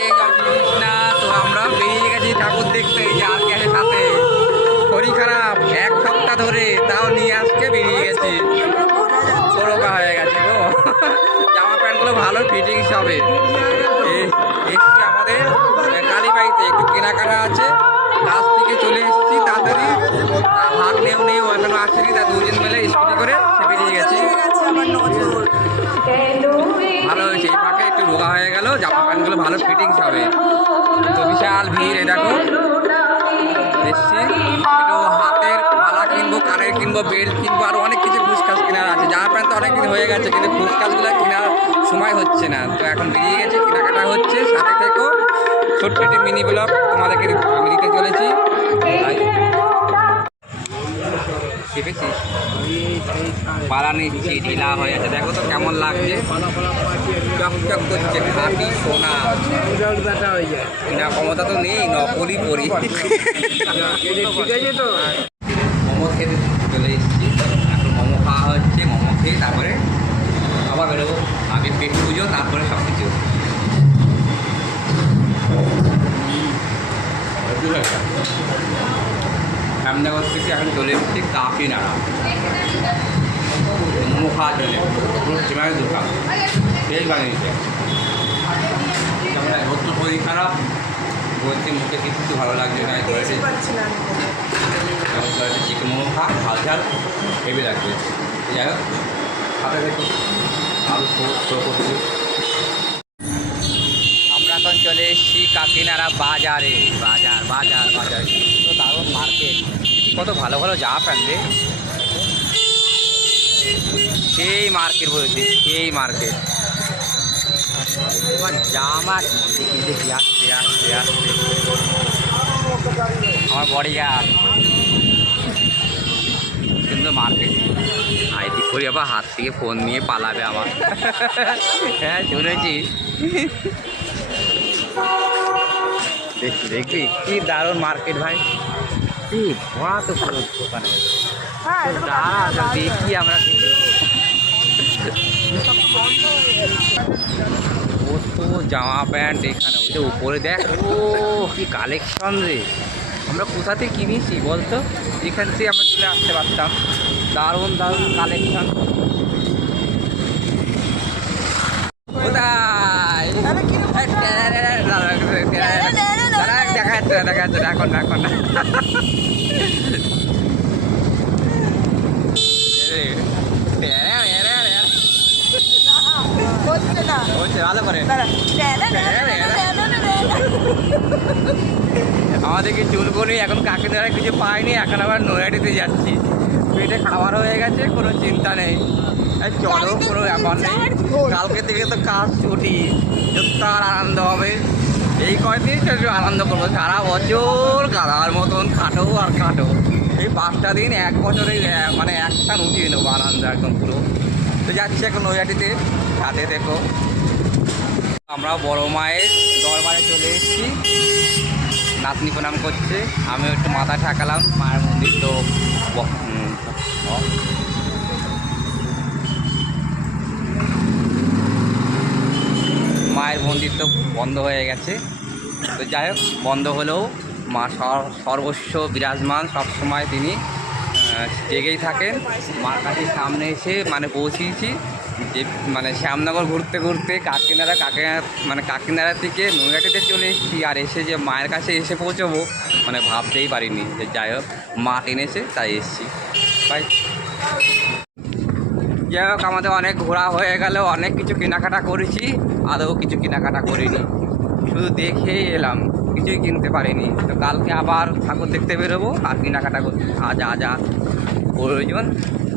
শ্রীকৃষ্ণ তো আমরা বেরিয়ে গেছি ঠাকুর দেখতে যে আর সাথে শরীর খারাপ এক সপ্তাহ ধরে তাও নিয়ে আসতে বেরিয়ে গেছি সরোকা হয়ে গেছে গো জামা প্যান্টগুলো ভালো ফিটিংস হবে এসছি আমাদের কালীবাড়িতে একটু কেনাকাটা আছে কাজ থেকে চলে এসেছি তাড়াতাড়ি হাত নেও নেই এখনও আসেনি তা দুজন মিলে স্কুটি করে ভালো ফিটিংস হবে। তো বিশাল ভিড়, এই দেখো। একটু হাতের মালা কিনবো, কানের কিনবো, বেল্ট কিনবো, আর অনেক কিছু ফুসকাস কেনার আছে। জামা প্যান্ট তো অনেক দিন হয়ে গেছে, কিন্তু ফুসকাসগুলো কেনার সময় হচ্ছে না। তো এখন বেরিয়ে গেছে, কেনাকাটা হচ্ছে। সাথে থেকেও ছোট্ট একটি মিনি ব্লগ তোমাদেরকে আমি দিতে চলেছি। চেপেছিস পালা নিচ্ছি ঢিলা হয়ে আছে। দেখো তো কেমন লাগছে। চকচক করছে, খাটি সোনা। না, ক্ষমতা তো নেই নকলই পরি মোমো খেতে চলে এসেছি। এখন মোমো খাওয়া হচ্ছে, মোমো খেয়ে তারপরে আবার বেরোবো। আগে পেট পুজো, তারপরে সব কিছু আহমেদাবাদ থেকে এখন চলে এসেছি কাকিনাড়া। পুরো চেমারের দোকান সেই বানিয়েছে যেমন ওর তো শরীর খারাপ বলছি মুখে কিছু ভালো লাগছে না চিকেন মোমো খা ঝাল ঝাল হেভি লাগবে যাই হোক দেখো। শো করছি। আমরা এখন চলে এসেছি কাকিনাড়া বাজারে। বাজার বাজার বাজার। তো দারুণ মার্কেট কত ভালো ভালো প্যান্ট রে। সেই মার্কেট বলেছি, সেই মার্কেট এবার জামা দেখি দেখি আসতে আসতে আমার বডি গার্ড কিন্তু মার্কেট আইডি করি, আবার হাত থেকে ফোন নিয়ে পালাবে আমার হ্যাঁ শুনেছি। দেখি দেখি, কি দারুণ মার্কেট ভাই। কি ভরা তো পুরো দোকানে দাঁড়া দেখি আমরা কত জামা প্যান্ট এখানে ওই যে উপরে দেখ ও কি কালেকশন রে। আমরা কোথা থেকে কিনেছি বলতো? এখান থেকে আমরা চলে আসতে পারতাম। দারুণ দারুণ কালেকশন কোথায়? দেখা যাচ্ছে, এখন এখন না। এখন কাকে দ্বারা কিছু পাইনি, এখন আবার নৈহাটিতে যাচ্ছি। পেটে খাবার হয়ে গেছে, কোনো চিন্তা নেই। চলো, কোনো ব্যাপার নেই। কালকে থেকে তো কাজ ছুটি তার আনন্দ হবে। এই কয়দিন একটু আনন্দ করব। সারা বছর গাধার মতন খাটো আর খাটো। এই পাঁচটা দিন, এক বছরে মানে একটা উঠিয়ে নেব আনন্দ একদম পুরো। তো যাচ্ছি এখন নৈহাটিতে, সাথে দেখো। আমরা বড় মায়ের দরবারে চলে এসেছি। নাতনি প্রণাম করছে। আমিও একটু মাথা ঠাকালাম, মায়ের মন্দির তো মায়ের মন্দির তো বন্ধ হয়ে গেছে। তো যাই হোক, বন্ধ হলেও মা সর- সর্বস্ব বিরাজমান সবসময় তিনি জেগেই থাকেন। মার কাছে সামনে এসে মানে পৌঁছিয়েছি যে মানে শ্যামনগর ঘুরতে ঘুরতে কাকিনাড়া কাকিনাড়া মানে কাকিনাড়া থেকে নৈহাটিতে চলে এসেছি আর এসে যে মায়ের কাছে এসে পৌঁছবো মানে ভাবতেই পারিনি যে যাই হোক, মা টেনেছে তাই এসেছি। বাই যাই হোক, আমাদের অনেক ঘোরা হয়ে গেল, অনেক কিছু কেনাকাটা করেছি, আদৌ কিছু কেনাকাটা করিনি। শুধু দেখে এলাম, কিছুই কিনতে পারিনি। তো কালকে আবার ঠাকুর দেখতে বেরোবো, আর কেনাকাটা করতে যা যা প্রয়োজন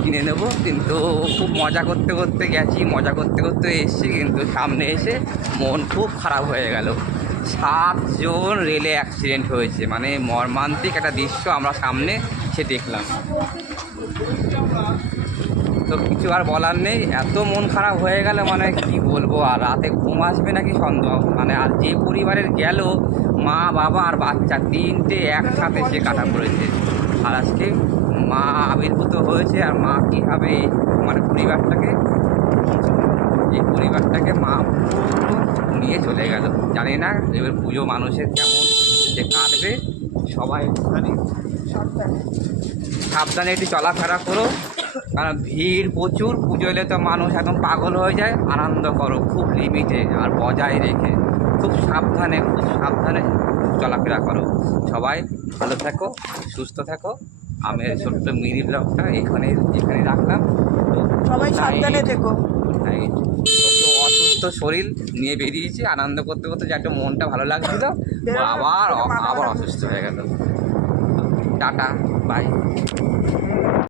কিনে নেব। কিন্তু খুব মজা করতে করতে গেছি, মজা করতে করতে এসেছি, কিন্তু সামনে এসে মন খুব খারাপ হয়ে গেল। সাতজন রেলে অ্যাক্সিডেন্ট হয়েছে মানে মর্মান্তিক একটা দৃশ্য আমরা সামনে সে দেখলাম। তো কিছু আর বলার নেই। এত মন খারাপ হয়ে গেল মানে কি বলব, আর রাতে ঘুম আসবে নাকি সন্দেহ? মানে আর যে পরিবারের গেল, মা, বাবা আর বাচ্চা, তিনটে একসাথে সে কাটা পড়েছে। আর আজকে মা আবির্ভূত হয়েছে, আর মা কীভাবে মানে পরিবারটাকে এই পরিবারটাকে মা নিয়ে চলে গেল? জানি না, এবার পুজো মানুষের কেমন যে কাটবে, সবাই সাবধানে একটু চলাফেরা করো। কারণ ভিড় প্রচুর পুজো এলে তো মানুষ একদম পাগল হয়ে যায়। আনন্দ করো খুব লিমিটে আর বজায় রেখে। খুব সাবধানে খুব সাবধানে চলাফেরা করো। সবাই ভালো থাকো সুস্থ থাকো। আমি ছোট্ট মিনি ব্লগটা এখানে এখানে রাখলাম। সবাই সাবধানে থেকো। অসুস্থ শরীর নিয়ে বেরিয়েছি আনন্দ করতে করতে যে একটা মনটা ভালো লাগছিল। আবার আবার অসুস্থ হয়ে গেল। Tata bye